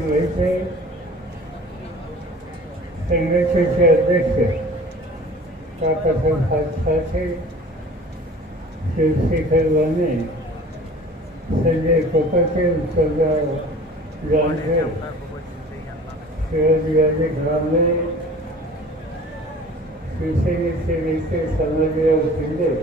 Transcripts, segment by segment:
जयविषयी संघटनेचे अध्यक्ष काकासाहेब खालसाचे शिवशेखर लाने संजय कोकाचे उत्तरराव गांधे शिवाजी घराणे शिवसेनेचे नेते संभाजीराव शिंदे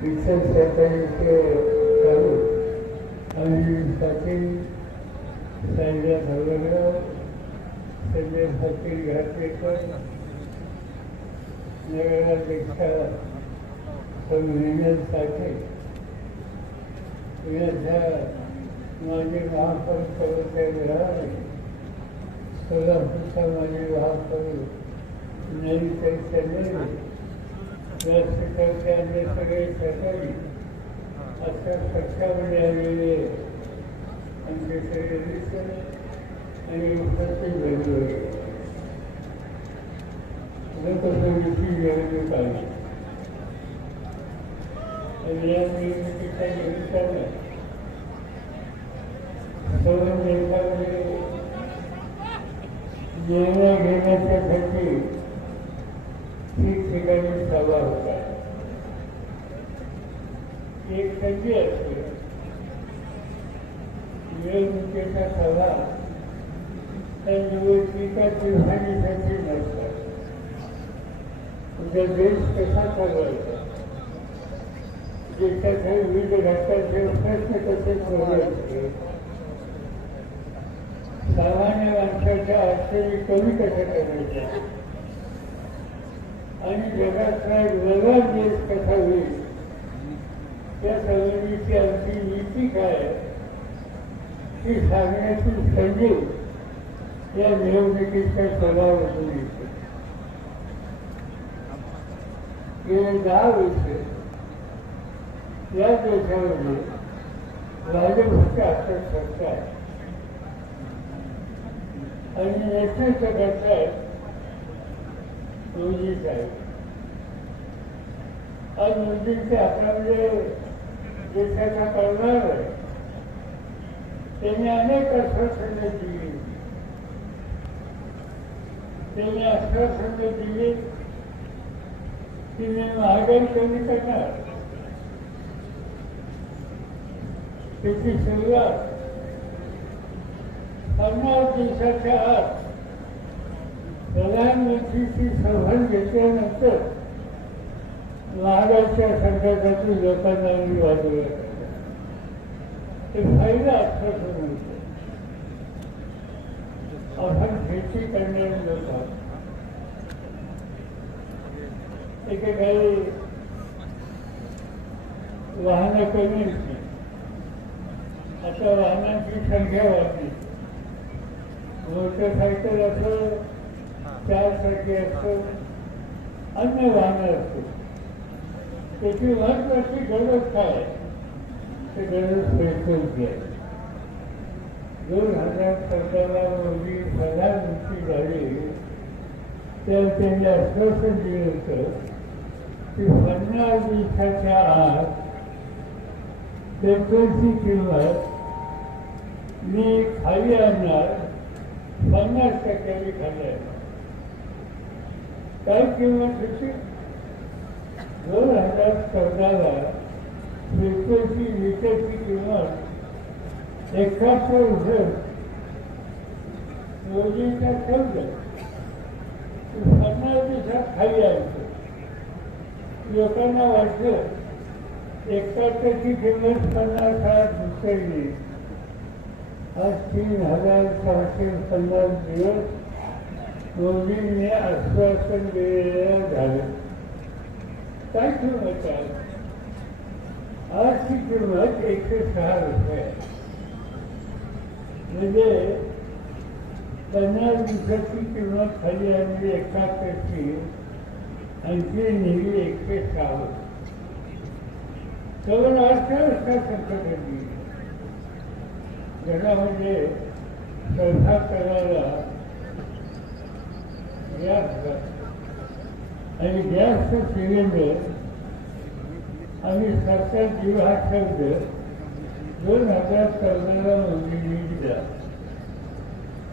शिक्षण सरकारीचे आणि पाटील संजय धवलगराव संजय पाटील घाटलेकर नगराध्यक्षा संमेलनासाठी याच्या माझे महापौर कर्मचारी मिळाले सोलापूरचा माझे महापौर नवी काही चंद्री व्यासपीठाचे अन्य सगळे सरकारी अशा पक्षामध्ये आलेले आमचे सगळे दिसते आणि उपस्थित झाले होते लोकसंगीची निवडणूक आली आणि या निवडणुकीच्या निमित्तानं सर्व देशामध्ये निर्णय घेण्याच्यासाठी ठिकठिकाणी सभा होतात एक संधी असते निवडणुकीच्या सभा त्या निवडणुकीच्या दिवसांसाठी नसतात उद्या देश कसा चालवायचा देशाच्या विविध घटकांचे प्रश्न कसे सोडवायचे सामान्य माणसाच्या अडचणी कमी कशा करायच्या आणि जगातला एक वेगळा देश कसा होईल त्या संबंधीची आमची नीती काय ही सांगण्याची संधी या निवडणुकीत सभामधून येते गेले दहा वर्ष या देशामध्ये भाजपचे आता सरकार आणि नेतृत्व करतायत मोदी साहेब. आज मोदींचे हातामध्ये म्हणजे देशाचा करणार आहे. त्यांनी अनेक आश्वासने दिली त्यांनी आश्वासन दिले की मी महागाई कमी करणार. त्याची सुरुवात पन्नास दिवसाच्या आत प्रधानमंत्रीची सभा घेतल्यानंतर महागाईच्या संकटातून लोकांना मी वाजवलं ते फायदा आश्वासन होतं आपण शेती करणारे लोक तिथे काही वाहनं कमी होती. आता वाहनांची संख्या वाढली. मोटरसायकल असो चारचाकी असो अन्य वाहनं असो. त्याची महत्वाची गरज काय ते गरज पेट्रोलची आहे दोन हजार चौदाला मोदी प्रधानमंत्री झाले तर त्यांनी आश्वासन दिलं होतं की पन्नास दिवसाच्या आत पेट्रोलची किंमत मी खाली आणणार पन्नास टक्क्यांनी खाली आणणार काय किंमत होती? दोन हजार चौदाला पेट्रोलची लिटरची किंमत एकाहत्तर रुपये मोदींचा शब्द पन्नास दिवसात खाली यायचं लोकांना वाटलं एकाहत्तरची किंमत पन्नास साठ घुसळली आज तीन हजार सहाशे पन्नास दिवस मोदींनी आश्वासन दिलेलं झालं. काय किंमत आहे? आजची किंमत एकशे सहा रुपये आहे. म्हणजे त्यांना दिवसाची किंमत खाली आणली एकाहत्तरची आणखी नेहमी एकशे सहा तर अर्थव्यवस्था संकट आली जगामध्ये चौथा करायला गॅस आणि गॅसचं सिलेंडर आणि सरकार जीव हा शब्द दोन हजार चौदाला नोंदणी दिला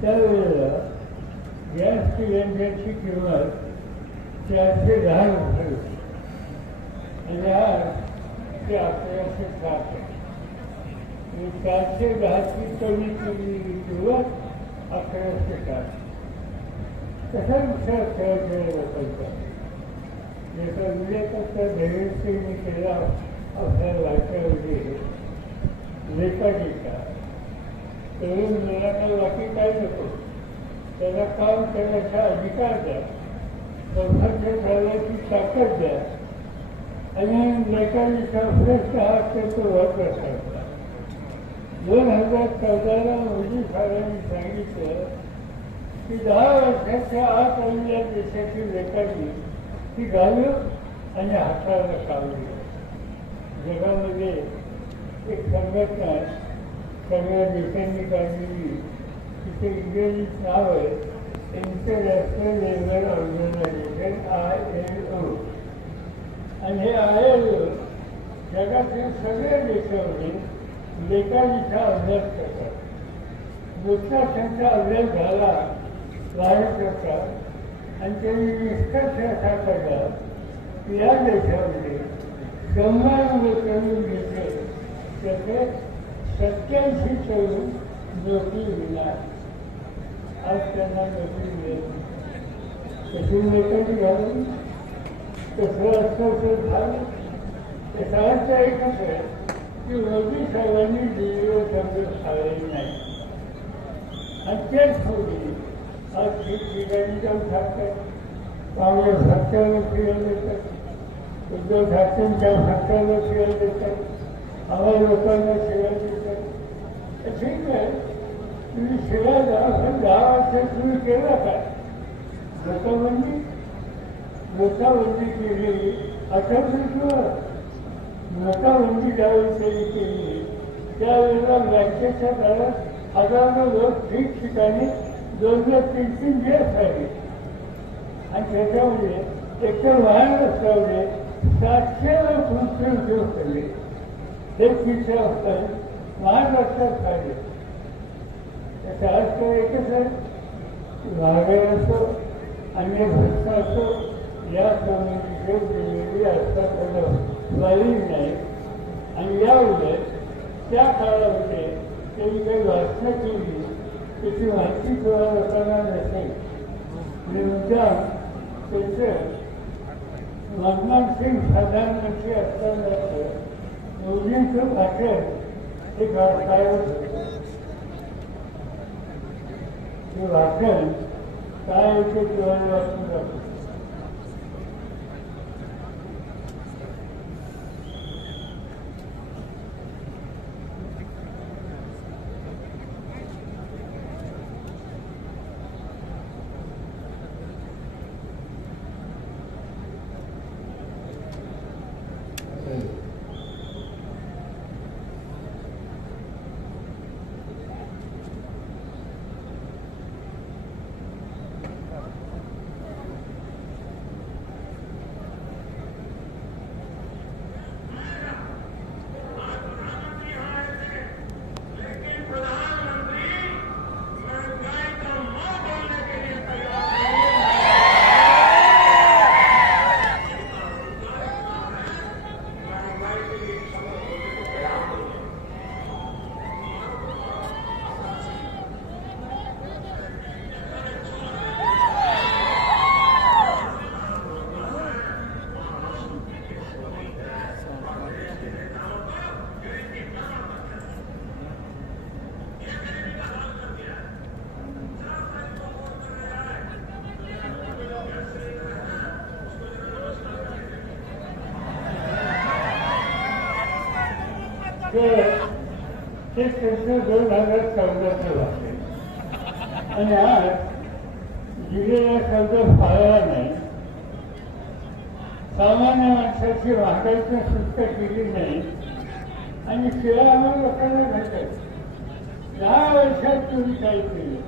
त्यावेळेला गॅस सिलेंडरची किंमत चारशे दहा रुपये होती. आणि आज ते अकराशे साठ आहे चारशे दहाची कमी केलेली किंमत अकराशे साठ. कसा विचार करायचा लोकांचा? याचा विजय फक्त धैर्यसिंहने केला आपल्या वाक्यामध्ये लेखाटीका तरुण मुलांना बाकी काय नको. त्याला काम करण्याचा अधिकार द्या. सौभाग्य करण्याची ताकद द्या. आणि लेखाटीचा श्रेष्ठ हा तो वापर करता दोन हजार चौदाला मोदी साहेबांनी सांगितलं की दहा वर्षाच्या आत आलेल्या देशाची लेखाची ती घालू आणि हाताला कावली जगामध्ये एक संघटना आहे सगळ्या देशांनी काढलेली तिथे इंग्रजीत नाव आहे International Labour Organization I L O आणि हे आय एल ओ जगातील सगळ्या देशामध्ये लेखांचा अभ्यास करतात नुसता अभ्यास झाला भारत सरकार आणि त्यांनी निष्कर्ष असा काढला की या देशामध्ये शंभर करून त्याचे सत्याऐंशी करून नोकरी दिला आज त्यांना नोकरी मिळत तशी कशी नोकरी घालून तसं असतं ते झालं ते सगळ्यांचं एकच आहे की मोदी साहेबांनी दिलेलं शब्द खाल्लेली नाही. आणि तेच होती आज ठिकठिकाणी जाऊन सांगतात काँग्रेस सत्यावर फिरायला देतात. उद्धव ठाकरेंच्या सत्यावर फिरायला देतात. आम्हा लोकांना सेवा ठीक आहे. तुम्ही शिवायला द्या पण दहा वर्षात तुम्ही केला काय म्हणजे नोटाबंदी नोटाबंदी केली आठवते नोटाबंदी ज्यावेळी त्यांनी केली त्यावेळेला बँकेच्या दरात हजारो लोक ठिकठिकाणी दोन दोन तीन तीन दिवस राहिले आणि त्याच्यामध्ये एकतर वाहन रस्त्यामध्ये सातशे लोक मृत्यू उद्योग केले हे किती असतात वाहन रस्त्यात काढले त्याचा अर्थ एकच आहे की असो अन्य भ्रष्ट असो या संबंधीचे दिलेली असतात वाली नाही. आणि या उलट त्या काळामध्ये त्यांनी काही वाचना केली त्याची माहिती किंवा लोकांना नसेल. आणि उद्या त्यांचं मनमोहन सिंग प्रधानमंत्री असताना मोदींचं भाषण हे काय ते हे काय होते किंवा वाचून जातं ते त्यांचं दोन भागात चौदाचं वाक्य आणि आज दिलेला शब्द पाळला नाही. सामान्य माणसाची वाटायची सुटका केली नाही. आणि शिवाय आम्हाला लोकांना भेटत. दहा वर्षात तुम्ही काय केलं?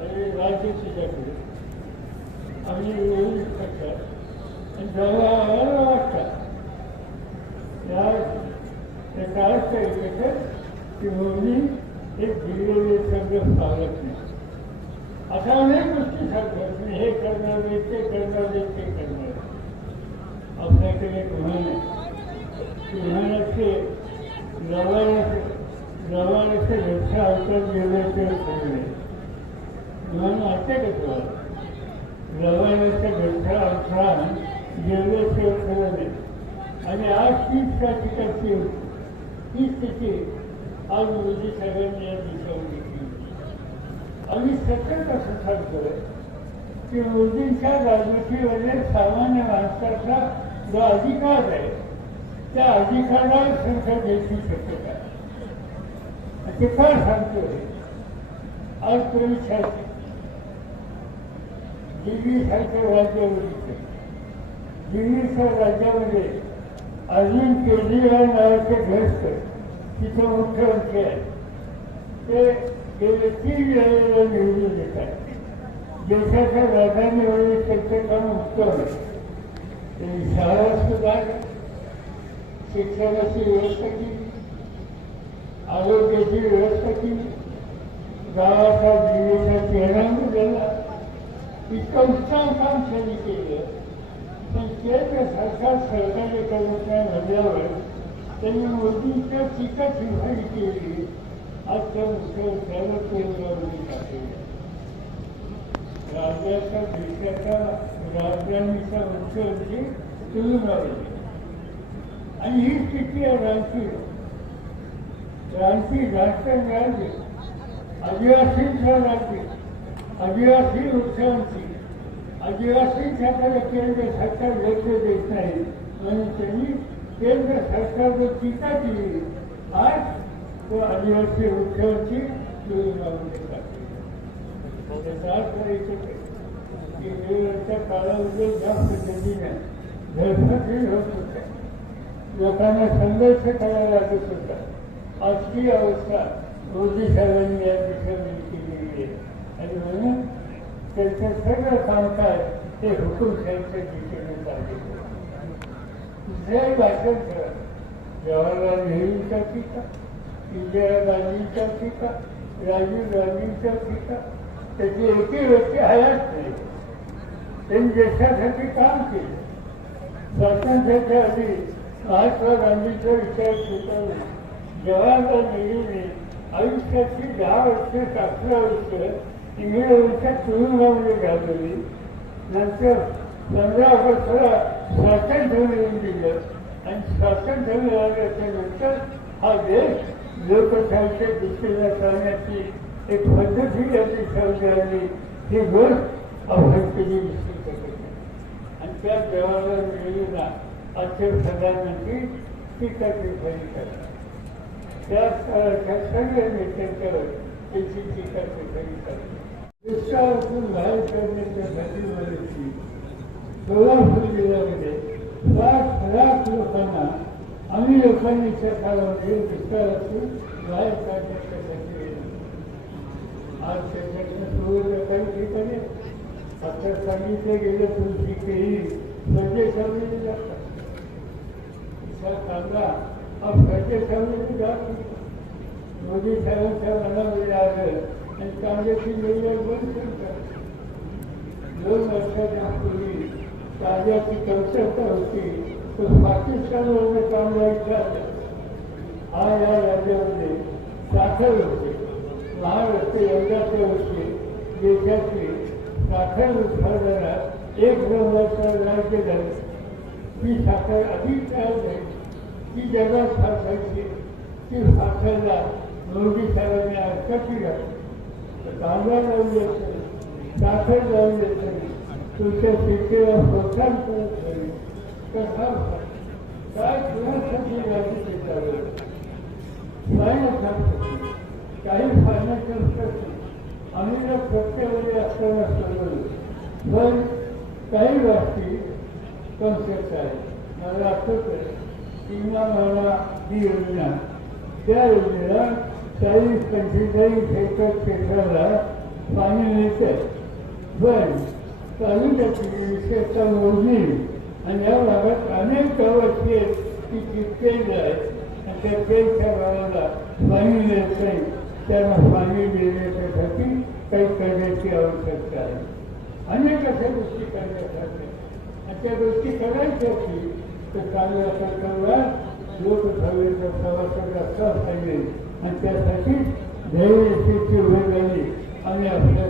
अरे राज्य तुझ्याकडे आम्ही येऊ शकतात आणि जेव्हा आम्हाला वाटतात त्या काळात काही की मोदी हे दिलेले सगळं चालत नाही. अशा अनेक गोष्टी सांगतात मी हे करणार नाही ते करणार नाही ते करणार. आपल्याकडे एक म्हण आहे. की म्हणाचे लवाण्याचे लवाण्याचे लक्ष अवतर गेल्याचे ठरले म्हण असे कसं तुम्हाला लवाण्याचे घरच्या अवसरान गेल्याचे ठरले आणि आज तीच त्या ठिकाणची ही त्याची आज मोदी साहेबांनी या दिशेवर घेतली आम्ही सतत असं सांगतोय की मोदींच्या राजवटीमध्ये सामान्य माणसाचा जो अधिकार आहे त्या अधिकाराला संसद द्यायची शक्यता आहे ते काय सांगतोय आज तुम्ही छाती दिल्लीसारख्या राज्यामध्ये दिल्लीच्या राज्यामध्ये अरविंद केजरीवाल नावाचे ग्रस्त तिथे मुख्यमंत्री आहे ते गेले तीन वेळेला निवडून येतात देशाच्या राजधानीमध्ये त्यांचं काम उत्तम आहे त्यांनी शाळा सुधारल्या शिक्षणाची व्यवस्था केली आरोग्याची व्यवस्था केली गावाचा दिवेचा चेहरा दिला इतकं उत्तम काम त्यांनी केलं पण केंद्र सरकार सरकारी कर्मचारी म्हणल्यावर त्यांनी मोदींच्या टीका चिन्हाही केली आज त्या मुख्यमंत्र्याला तोंडावरून टाकलेलं राज्याचा देशाचा राजधानीचा मुख्यमंत्री तुलून आलेले आणि ही स्थिती आहे रांची रांची राष्ट्र राज्य आदिवासींच्या राज्य आदिवासी मुख्यमंत्री आदिवासींच्याकडे केंद्र सरकार लक्ष देत नाही. म्हणून त्यांनी केंद्र सरकारवर टीका केली. आज तो आदिवासी मुख्यमंत्री त्याचा अर्थ एकच की वेळेच्या काळामध्ये ज्या पद्धतीने धर्मशील होत होत्या लोकांना संघर्ष करायला लागत होता. आजची अवस्था मोदी साहेबांनी या दिशेने केलेली आहे. आणि म्हणून त्यांचं सगळं कामकाज ते हुकुमशाहीच्या दिशेने चालले दुसऱ्याही भाषण करा जवाहरलाल नेहरूंचा टीका इंदिरा गांधींचा टीका राजीव गांधींच्या टीका त्याची एकही व्यक्ती हयात नाही. त्यांनी देशासाठी काम केलं. स्वातंत्र्याच्या आधी महात्मा गांधीचा विचार स्वीकारला. जवाहरलाल नेहरूने आयुष्याची दहा वर्ष अकरा वर्ष इंग्रजांच्या तुरुंगामध्ये घालवली. नंतर पंधरा वर्षाला स्वातंत्र्य मिळवून दिलं. आणि स्वातंत्र्य मिळाल्याच्या नंतर हा देश लोकशाहीच्या दिशेला करण्याची एक पद्धती याची देशामध्ये आली. ही गोष्ट आपण कधी विसरू शकत नाही आणि त्या जवाहरलाल नेहरूंना आजचे प्रधानमंत्री टीका टिप्पणी करा. त्या काळाच्या सगळ्या नेत्यांच्यावर त्याची टीका टिप्पणी करा. दुष्काळातून बाहेर करण्याच्या घटनेवरची सोलापूर जिल्ह्यामध्ये सात लाख लोकांना आम्ही लोकांनी त्या काळामध्ये दुष्काळातून बाहेर काढण्यासाठी आज त्याच्याकडे सुरू काही ठिकाणी आता सांगितलं गेलं तुमची केळी म्हणजे सांगितली जातात कांदा हा म्हणजे सांगितली जात मोदी साहेबांच्या मनामध्ये आलं आणि कांद्याची निर्णय बंद करतात. दोन वर्षाच्या पूर्वी कांद्याची कमतरता होती तर पाकिस्तानमध्ये कांदा विचारलं हा या राज्यामध्ये साखर होते लहान असते यंदाच्या वर्षी देशाची साखर उत्पादनात एक नंबरचं राज्य झालं. ती साखर अधिक तयार झाली. ती जगात साठायची ती साखरला मोदी साहेबांनी अटकाची घातली कांदा लावून असेल साखर लावून असेल तुमच्या शेतीला प्रोत्साहन करत नाही कसा काय कुणासाठी लागू शेतावर काय सांगतो काही फायनान्शियल प्रश्न आम्ही जर सत्तेमध्ये असताना पण काही गोष्टी कन्सेप्ट आहे मला आठवतं किंवा मला ही योजना त्या योजनेला चाळीस पंचेचाळीस हेक्टर क्षेत्राला पाणी मिळतं पण तालुक्याची विशेषतः मोजणी आणि या भागात अनेक गावाची आहेत की जितकेच आहे आणि त्या पेक्षा गावाला पाणी मिळत नाही त्यांना पाणी देण्यासाठी काही करण्याची आवश्यकता आहे अनेक अशा गोष्टी करण्यासाठी आणि त्या गोष्टी करायच्या असतील तर चांगल्या सरकारला लोकसभेचा प्रवासात रस्ता पाहिजे आणि त्यासाठी ध्येयशीची वेळ झाली आणि आपल्या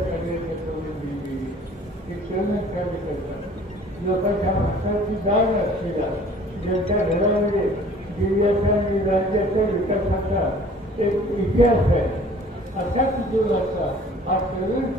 पेमेंट करणं करतात लोकांच्या हाताची जाण असलेला ज्यांच्या घरामध्ये जिल्ह्याचा आणि राज्याच्या विकासाचा एक इतिहास आहे असा किती वाटता हा तरुण